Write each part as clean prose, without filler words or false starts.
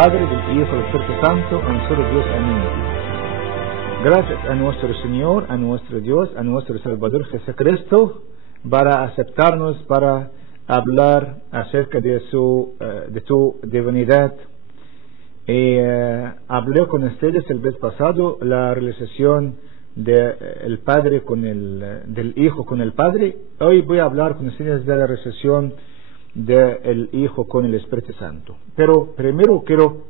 Padre, del Hijo y del Espíritu Santo, un solo Dios. Amén. Gracias a nuestro Señor, a nuestro Dios, a nuestro Salvador Jesucristo, para aceptarnos, para hablar acerca de su divinidad. Hablé con ustedes el mes pasado la realización del Padre del Hijo con el Padre. Hoy voy a hablar con ustedes de la realización del Hijo con el Espíritu Santo. Pero primero quiero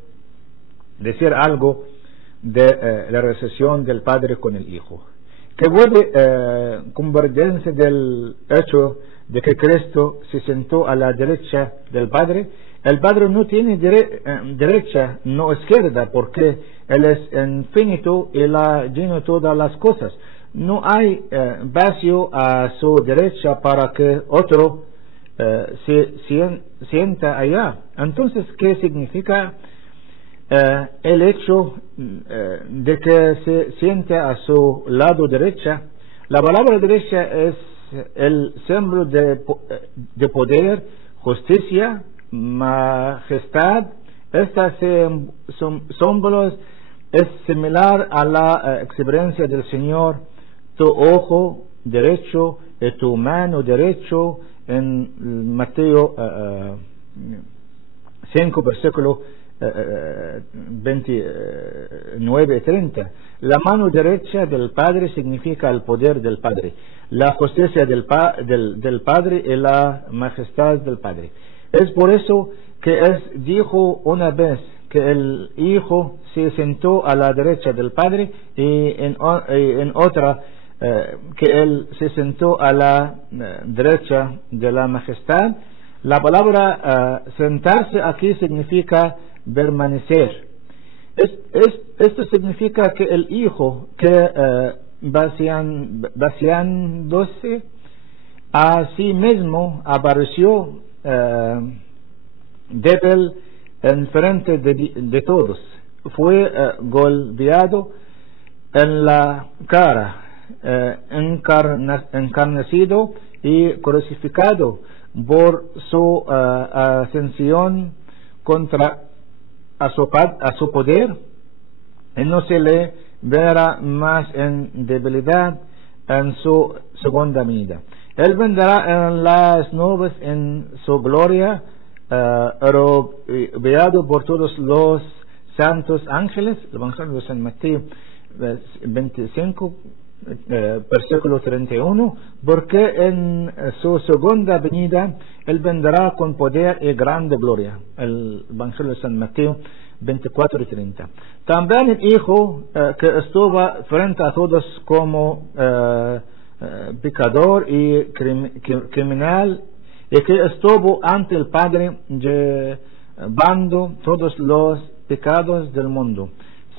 decir algo de la realización del Padre con el Hijo, que vuelve convergencia del hecho de que Cristo se sentó a la derecha del Padre. El Padre no tiene derecha, no izquierda, porque Él es infinito y llena de todas las cosas. No hay vacío a su derecha para que otro se sienta allá. Entonces, ¿qué significa el hecho de que se siente a su lado derecha? La palabra derecha es el símbolo de poder, justicia, majestad. Estas símbolos es similar a la experiencia del Señor. Tu ojo derecho y tu mano derecho en Mateo 5 versículo 29 y 30. La mano derecha del Padre significa el poder del Padre, la justicia del Padre y la majestad del Padre. Es por eso que Él dijo una vez que el Hijo se sentó a la derecha del Padre, y en otra que Él se sentó a la derecha de la majestad. La palabra sentarse aquí significa permanecer. Esto significa que el Hijo, que vaciándose a sí mismo, apareció débil en frente de todos. Fue golpeado en la cara, encarnecido y crucificado por su ascensión contra a su poder, y no se le verá más en debilidad en su segunda venida. Él vendrá en las nubes en su gloria, rodeado por todos los santos ángeles. El Evangelio de San Mateo 25 versículo 31, porque en su segunda venida Él vendrá con poder y grande gloria. El Evangelio de San Mateo 24 y 30. También el Hijo, que estuvo frente a todos como pecador y criminal, y que estuvo ante el Padre llevando todos los pecados del mundo,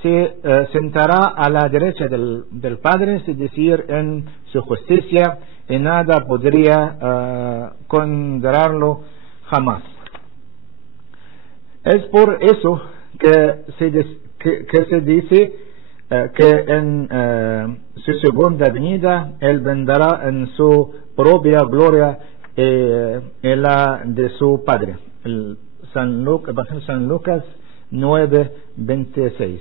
se sentará a la derecha del Padre, es decir, en su justicia, y nada podría condenarlo jamás. Es por eso que se dice que en su segunda venida Él vendrá en su propia gloria y la de su Padre. El Evangelio de San Lucas 9:26.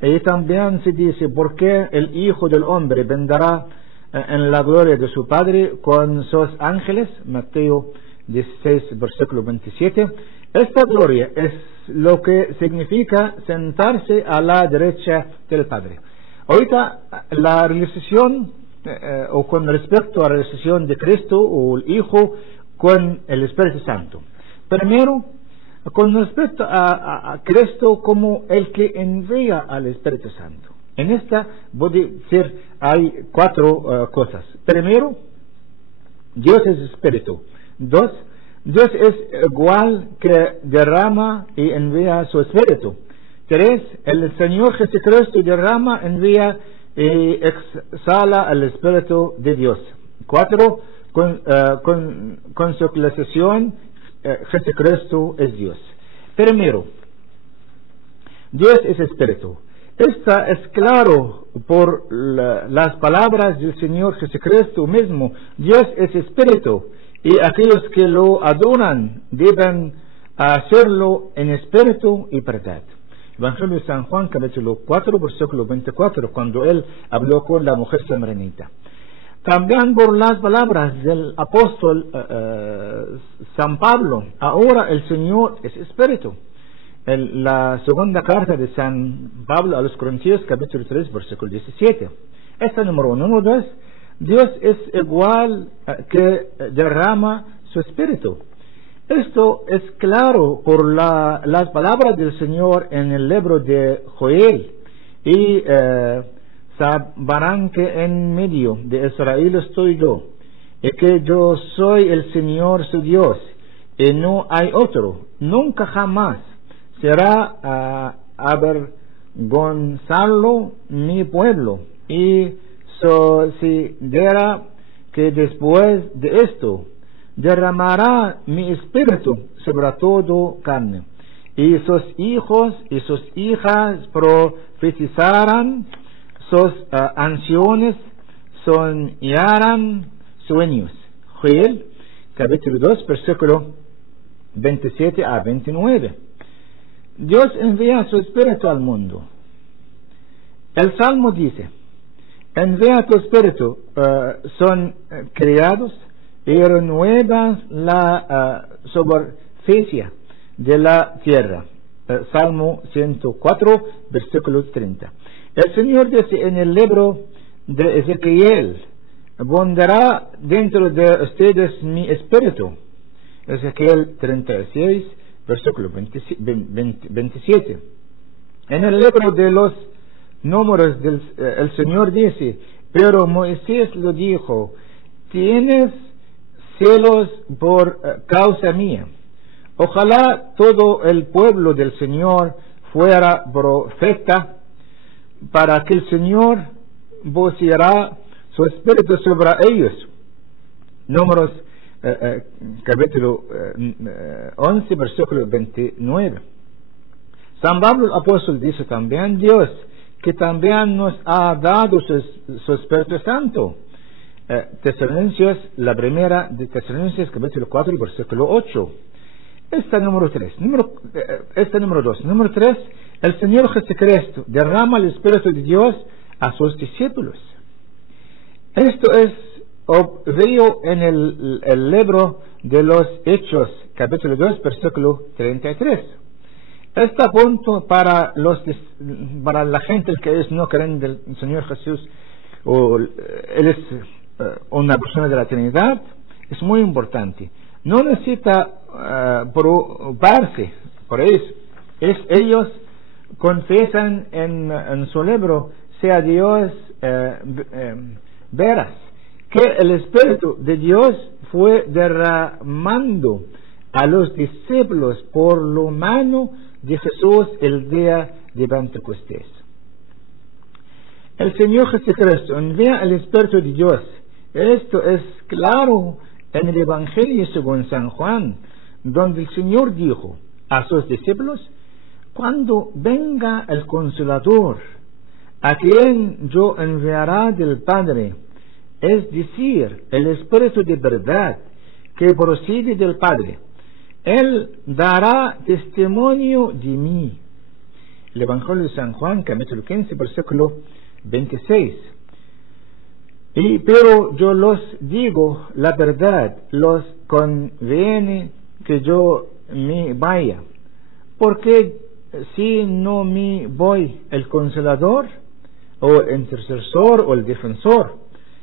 Y también se dice, porque el Hijo del Hombre vendrá en la gloria de su Padre con sus ángeles. Mateo 16 versículo 27. Esta gloria es lo que significa sentarse a la derecha del Padre. Ahorita la realización o con respecto a la realización de Cristo o el Hijo con el Espíritu Santo. Primero, con respecto a Cristo como el que envía al Espíritu Santo. En esta puede decir hay cuatro cosas. Primero, Dios es Espíritu. Dos, Dios es igual que derrama y envía su Espíritu. Tres, el Señor Jesucristo derrama, envía y exhala el Espíritu de Dios. Cuatro, con su clasificación, Jesucristo es Dios. Primero, Dios es Espíritu. Esta es claro por las palabras del Señor Jesucristo mismo. Dios es Espíritu, y aquellos que lo adoran deben a hacerlo en espíritu y verdad. Evangelio de San Juan, capítulo 4, versículo 24, cuando él habló con la mujer samaritana. También por las palabras del apóstol San Pablo, ahora el Señor es espíritu. La segunda carta de San Pablo a los Corintios, capítulo 3, versículo 17. Esta número 1. Número 2, Dios es igual que derrama su espíritu. Esto es claro por las palabras del Señor en el libro de Joel. Y sabrán que en medio de Israel estoy yo, y que yo soy el Señor su Dios, y no hay otro. Nunca jamás será avergonzarlo mi pueblo. Y sucederá que después de esto derramará mi espíritu sobre todo carne, y sus hijos y sus hijas profetizarán, sus ancianos soñarán sueños. Joel, capítulo 2, versículo 27 a 29. Dios envía su espíritu al mundo. El Salmo dice: envía tu espíritu, son creados y renuevas la superficie de la tierra. Salmo 104, versículo 30. El Señor dice en el libro de Ezequiel: pondrá dentro de ustedes mi espíritu. Ezequiel 36, versículo 27. En el libro de los Números el Señor dice: pero Moisés lo dijo: tienes celos por causa mía. Ojalá todo el pueblo del Señor fuera profeta, para que el Señor voceará su espíritu sobre ellos. Números capítulo 11, versículo 29. San Pablo el apóstol dice también: Dios, que también nos ha dado su Espíritu Santo. Tesalonicenses, la primera de Tesalonicenses, capítulo 4, versículo 8. Número 3. Número 2. Número 3, el Señor Jesucristo derrama el Espíritu de Dios a sus discípulos. Esto es obvio en el libro de los Hechos, capítulo 2, versículo 33. Este punto para la gente que no creen del Señor Jesús, o Él es una persona de la Trinidad, es muy importante. No necesita probarse por eso. Ellos confiesan en su libro: sea Dios veras, que el Espíritu de Dios fue derramando a los discípulos por la mano de Jesús el día de Pentecostés. El Señor Jesucristo envía el Espíritu de Dios. Esto es claro en el Evangelio según San Juan, donde el Señor dijo a sus discípulos: cuando venga el Consolador, a quien yo enviaré del Padre, es decir, el Espíritu de verdad que procede del Padre, Él dará testimonio de mí. El Evangelio de San Juan, capítulo 15, versículo 26. Pero yo los digo la verdad, los conviene que yo me vaya, porque si no me voy, el Consolador, o el intercesor, o el defensor,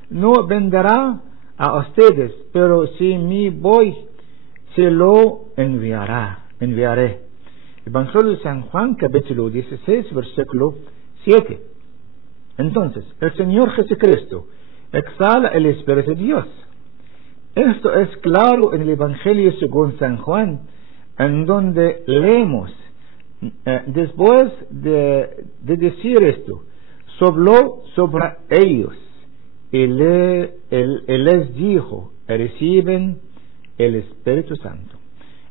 no vendrá a ustedes, pero si me voy, se lo enviaré. Evangelio de San Juan, capítulo 16, versículo 7. Entonces, el Señor Jesucristo exhala el Espíritu de Dios. Esto es claro en el Evangelio según San Juan, en donde leemos: después de decir esto, sopló sobre ellos y les dijo: reciben el Espíritu Santo.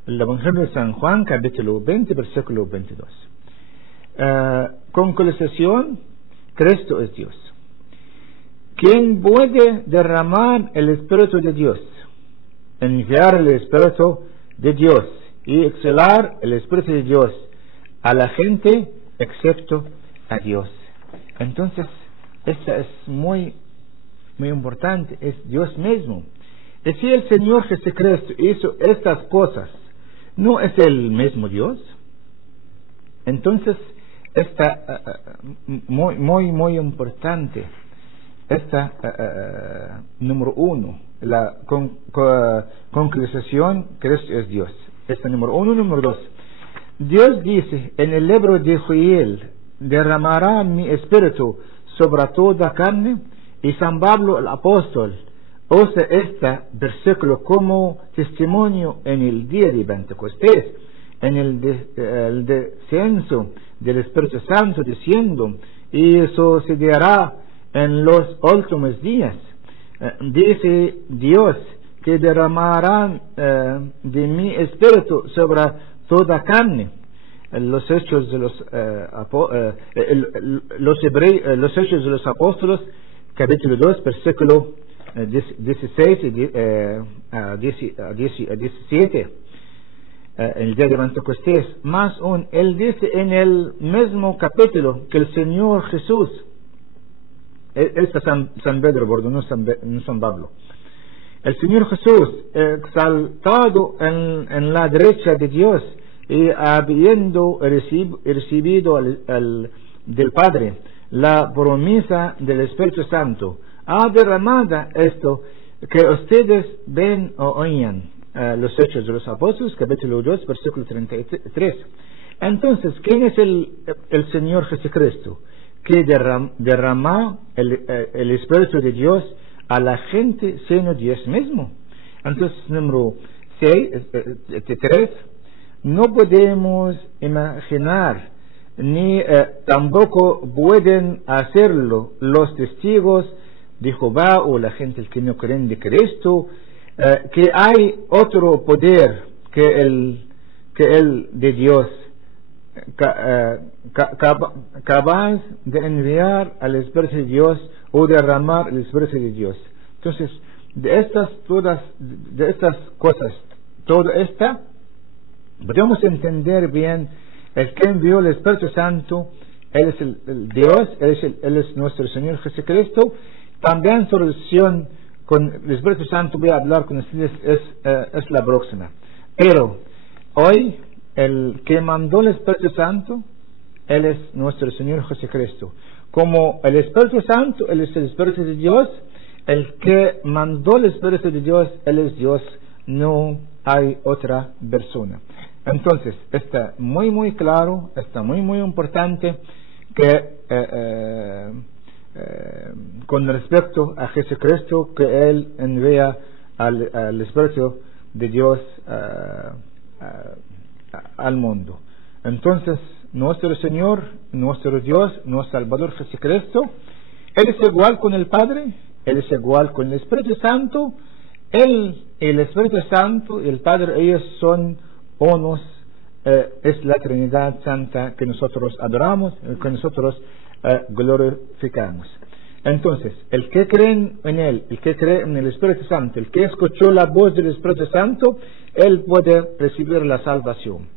El Evangelio de San Juan, capítulo 20, versículo 22. Conclusión: Cristo es Dios. ¿Quién puede derramar el Espíritu de Dios? Enviar el Espíritu de Dios y exhalar el Espíritu de Dios a la gente excepto a Dios. Entonces, esta es muy importante, es Dios mismo. Y si el Señor Jesucristo hizo estas cosas, ¿no es el mismo Dios? Entonces, esta muy importante, esta número 1, la conclusión, Cristo es Dios. Esta número 1. Número 2, Dios dice en el libro de Joel: derramará mi espíritu sobre toda carne. Y San Pablo el apóstol usa este versículo como testimonio en el día de Pentecostés, en el descenso del Espíritu Santo, diciendo: y sucederá en los últimos días, dice Dios, que derramarán de mi espíritu sobre toda carne. Los Hechos de los Hechos de los Apóstoles, capítulo 2, versículo 16 a 17, el día de Pentecostés. Más aún, él dice en el mismo capítulo que el Señor Jesús, esta San Pedro, no San Pablo, el Señor Jesús, exaltado en la derecha de Dios y habiendo recibido del Padre la promesa del Espíritu Santo, ha derramado esto que ustedes ven o oyen. Los Hechos de los Apóstoles, capítulo 2, versículo 33. Entonces, ¿quién es el Señor Jesucristo? Que derrama el Espíritu de Dios a la gente, sino Dios mismo. Entonces, número 3, no podemos imaginar ni tampoco pueden hacerlo los testigos de Jehová o la gente que no creen de Cristo, que hay otro poder que el de Dios, capaz de enviar al Espíritu de Dios o derramar el Espíritu de Dios. Entonces, de estas cosas, toda esta, podemos entender bien el que envió el Espíritu Santo. Él es el Dios, Él es nuestro Señor Jesucristo. También su relación con el Espíritu Santo, voy a hablar con ustedes, es la próxima. Pero hoy, el que mandó el Espíritu Santo, Él es nuestro Señor Jesucristo. Como el Espíritu Santo, Él es el Espíritu de Dios. El que mandó el Espíritu de Dios, Él es Dios. No hay otra persona. Entonces, está muy claro, está muy importante que con respecto a Jesucristo, que Él envía al Espíritu de Dios al mundo. Entonces, nuestro Señor, nuestro Dios, nuestro Salvador Jesucristo, Él es igual con el Padre, Él es igual con el Espíritu Santo. Él, el Espíritu Santo y el Padre, ellos son unos. Es la Trinidad Santa que nosotros adoramos, que nosotros glorificamos. Entonces, el que cree en Él, el que cree en el Espíritu Santo, el que escuchó la voz del Espíritu Santo, él puede recibir la salvación.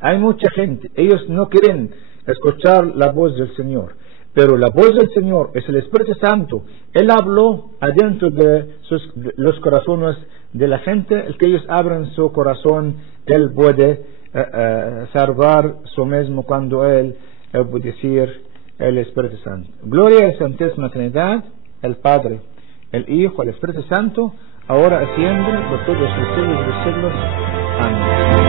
Hay mucha gente, ellos no quieren escuchar la voz del Señor, pero la voz del Señor es el Espíritu Santo. Él habló adentro de los corazones de la gente. El que ellos abran su corazón, Él puede salvar su mismo cuando Él puede decir el Espíritu Santo. Gloria a la Santísima Trinidad, el Padre, el Hijo, el Espíritu Santo, ahora y siempre, por todos los siglos de los siglos. Amén.